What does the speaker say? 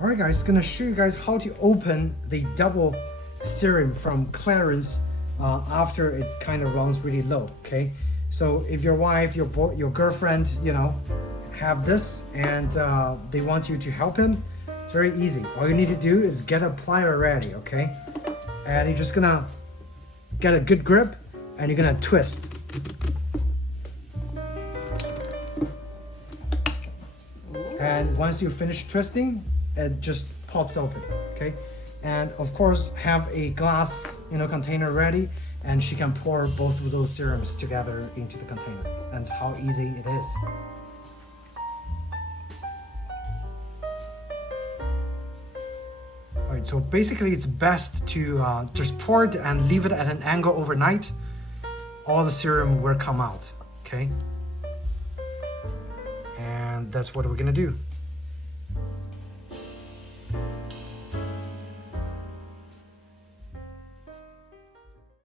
Alright guys, gonna show you guys how to open the Double Serum from Clarins after it kind of runs really low, okay? So if your wife, your girlfriend, you know, have this and they want you to help him, it's very easy. All you need to do is get a plier ready, okay? And you're just gonna get a good grip and you're gonna twist. And once you finish twisting, it just pops open, okay? And of course, have a glass, container ready, and she can pour both of those serums together into the container. And that's how easy it is. All right, so basically it's best to just pour it and leave it at an angle overnight. All the serum will come out, okay? And that's what we're gonna do.